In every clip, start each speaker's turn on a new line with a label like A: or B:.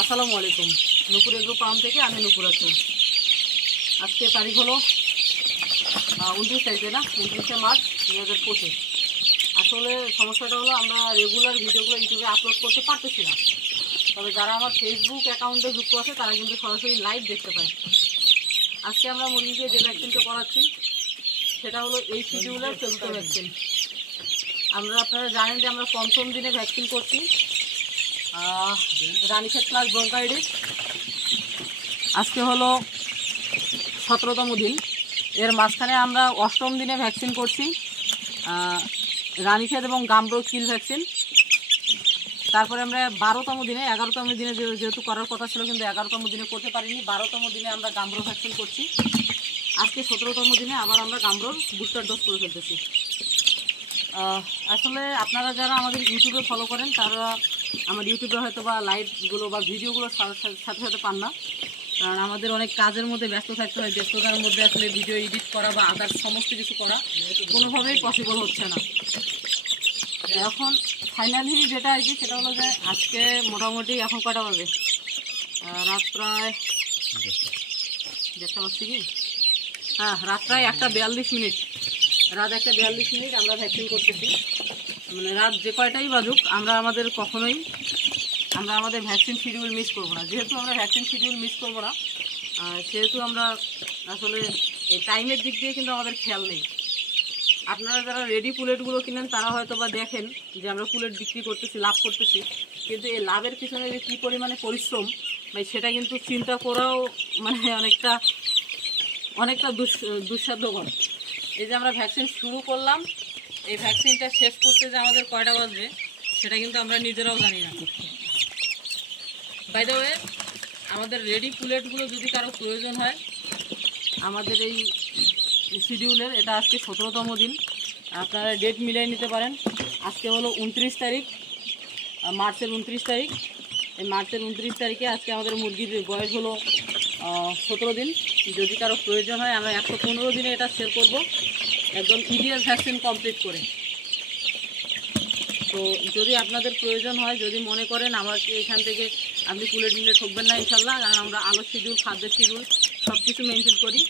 A: আসসালামু আলাইকুম। নুপুর agro farm থেকে আমি নুপুর আছি। আজকে তারিখ হলো উনত্রিশ তারিখে না? উনত্রিশে মার্চ দু হাজার পঁচিশ। আসলে সমস্যাটা হলো আমরা রেগুলার ভিডিওগুলো ইউটিউবে আপলোড করতে পারতেছি না। তবে যারা আমার ফেসবুক অ্যাকাউন্টে যুক্ত আছে, তারা কিন্তু সরাসরি লাইভ দেখতে পায়। আজকে আমরা মুরগিকে যে ভ্যাকসিনটা করাচ্ছি, সেটা হলো এই শিডিউলের চতুর্থ ভ্যাকসিন আমরা আপনারা জানেন যে আমরা পঞ্চম দিনে ভ্যাকসিন করছি। রানীক্ষেত প্লাস ব্রঙ্কাইটিস আজকে হলো সতেরোতম দিন। এর মাঝখানে আমরা অষ্টম দিনে ভ্যাকসিন করছি রানীক্ষেত এবং গামব্রো কিল ভ্যাকসিন। তারপরে আমরা বারোতম দিনে, এগারোতম দিনে যেহেতু করার কথা ছিল, কিন্তু এগারোতম দিনে করতে পারিনি, বারোতম দিনে আমরা গামব্রো ভ্যাকসিন করছি। আজকে সতেরোতম দিনে আবার আমরা গামব্রোর বুস্টার ডোজ করে ফেলতেছি। আসলে আপনারা যারা আমাদের ইউটিউবে ফলো করেন, তারা আমার ইউটিউবে হয়তো বা লাইভগুলো বা ভিডিওগুলো সাথে সাথে পান না। কারণ আমাদের অনেক কাজের মধ্যে ব্যস্ত থাকতে হয়, ব্যস্ততার মধ্যে আসলে ভিডিও এডিট করা বা আদার সমস্ত কিছু করা কোনোভাবেই পসিবল হচ্ছে না। এখন ফাইনালি যেটা আর কি, সেটা হলো যে আজকে মোটামুটি এখন কটা বাজে? রাত প্রায় দেখতে পাচ্ছি কি? হ্যাঁ রাত প্রায় একটা বিয়াল্লিশ মিনিট। রাত একটা বিয়াল্লিশ মিনিট আমরা ভ্যাকসিন করতেছি। মানে রাত যে কয়টাই বাজুক, আমরা আমাদের কখনোই, আমরা আমাদের ভ্যাকসিন শিডিউল মিস করব না। যেহেতু আমরা ভ্যাকসিন শিডিউল মিস করব না সেহেতু আমরা আসলে এই টাইমের দিক দিয়ে কিন্তু আমাদের খেয়াল নেই। আপনারা যারা রেডি পুলেটগুলো কিনেন, তারা হয়তো বা দেখেন যে আমরা পুলেট বিক্রি করতেছি, লাভ করতেছি। কিন্তু এই লাভের পিছনে যে কী পরিমাণে পরিশ্রম, ভাই, সেটা কিন্তু চিন্তা করাও মানে অনেকটা অনেকটা দুঃসাধ্যকর। এই যে আমরা ভ্যাকসিন শুরু করলাম এই ভ্যাকসিনটা শেষ করতে যে আমাদের কয়টা বাজবে, সেটা কিন্তু আমরা নিজেরাও জানি না। বাই দ্য ওয়ে আমাদের রেডি পুলেটগুলো যদি কারও প্রয়োজন হয়, আমাদের এই শিডিউলের এটা আজকে সতেরোতম দিন, আপনারা ডেট মিলিয়ে নিতে পারেন। আজকে হলো উনত্রিশ তারিখ মার্চের উনত্রিশ তারিখ। এই মার্চের উনত্রিশ তারিখে আজকে আমাদের মুরগির বয়স হলো সতেরো দিন। যদি কারও প্রয়োজন হয়, আমরা একশো পনেরো দিনে এটা সেল করব। একদম ইডিএস ভ্যাকসিন কমপ্লিট করে। তো যদি আপনাদের প্রয়োজন হয়, যদি মনে করেন আমাকে এখান থেকে আপনি কুলে নিলে ঠকবেন না ইনশাল্লাহ, কারণ আমরা আলো শিডিউল খাদ্যের শিডিউল সব কিছু মেনটেন করি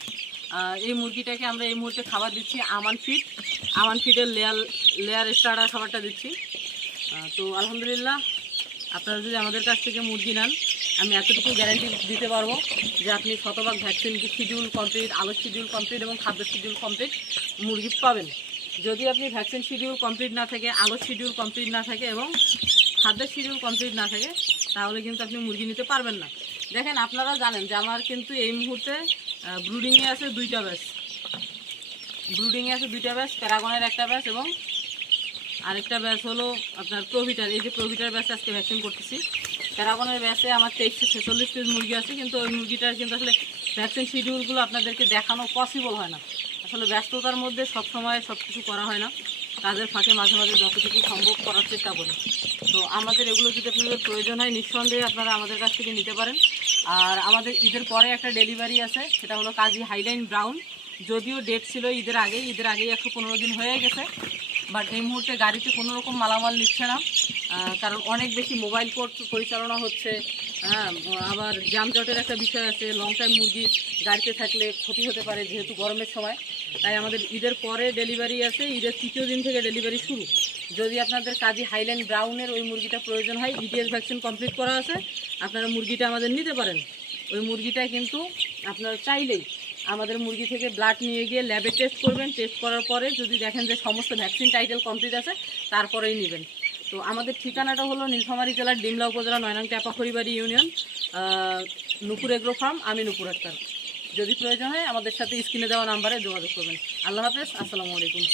A: এই মুরগিটাকে আমরা এই মুহূর্তে খাবার দিচ্ছি আমান ফিট আমান ফিটের লেয়ার লেয়ার স্টার্টার খাবারটা দিচ্ছি। তো আলহামদুলিল্লাহ, আপনারা যদি আমাদের কাছ থেকে মুরগি নেন আমি এতটুকু গ্যারান্টি দিতে পারব যে আপনি শতভাগ ভ্যাকসিন শিডিউল কমপ্লিট আলোর শিডিউল কমপ্লিট এবং খাদ্য শিডিউল কমপ্লিট মুরগি পাবেন। যদি আপনি ভ্যাকসিন শিডিউল কমপ্লিট না থাকে আলোর শিডিউল কমপ্লিট না থাকে এবং খাদ্যের শিডিউল কমপ্লিট না থাকে, তাহলে কিন্তু আপনি মুরগি নিতে পারবেন না। দেখেন, আপনারা জানেন যে আমার কিন্তু এই মুহূর্তে ব্রুডিংয়ে আছে দুইটা ব্যাচ ব্রুডিংয়ে আছে দুইটা ব্যাস প্যারাগনের একটা ব্যাস এবং আরেকটা ব্যাস হলো আপনার প্রভিটার। এই যে প্রভিটার ব্যাস আজকে ভ্যাকসিন করতেছি। প্যারাগনের ব্যাচে আমার তেইশশো ছেচল্লিশ পিস মুরগি আছে, কিন্তু ওই মুরগিটার কিন্তু আসলে ভ্যাকসিন শিডিউলগুলো আপনাদেরকে দেখানো পসিবল হয় না। আসলে ব্যস্ততার মধ্যে সব সময় সব কিছু করা হয় না। কাজের ফাঁকে মাঝে মাঝে যতটুকু সম্ভব করার চেষ্টা করি। তো আমাদের এগুলো যদি আপনাদের প্রয়োজন হয়, নিঃসন্দেহে আপনারা আমাদের কাছ থেকে নিতে পারেন। আর আমাদের ঈদের পরে একটা ডেলিভারি আছে, সেটা হলো কাজী হাইলাইন ব্রাউন। যদিও ডেট ছিল ঈদের আগে ঈদের আগেই একশো পনেরো দিন হয়ে গেছে। বাট এই মুহূর্তে গাড়িতে কোনো রকম মালামাল নিচ্ছে না। কারণ অনেক বেশি মোবাইল কোর্ট পরিচালনা হচ্ছে। হ্যাঁ আবার যানজটের একটা বিষয় আছে। লং টাইম মুরগি গাড়িতে থাকলে ক্ষতি হতে পারে যেহেতু গরমের সময়। তাই আমাদের ঈদের পরে ডেলিভারি আছে। ঈদের তৃতীয় দিন থেকে ডেলিভারি শুরু। যদি আপনাদের কাজী হাইল্যান্ড ব্রাউনের ওই মুরগিটা প্রয়োজন হয় ইডিএস ভ্যাকসিন কমপ্লিট করা আছে, আপনারা মুরগিটা আমাদের নিতে পারেন। ওই মুরগিটা কিন্তু আপনারা চাইলেই আমাদের মুরগি থেকে ব্লাড নিয়ে গিয়ে ল্যাবে টেস্ট করবেন। টেস্ট করার পরে যদি দেখেন যে সমস্ত ভ্যাকসিন টাইটেল কমপ্লিট আছে, তারপরেই নেবেন। তো আমাদের ঠিকানাটা হলো নীলফামারী জেলার ডিমলা উপজেলা নয়নাং Tepakhoribari union Nupur agro farm, আমি নুপুর আক্তার। যদি প্রয়োজন হয় আমাদের সাথে স্ক্রিনে দেওয়া নাম্বারে যোগাযোগ করবেন। আল্লাহ হাফেজ, আসসালামু আলাইকুম।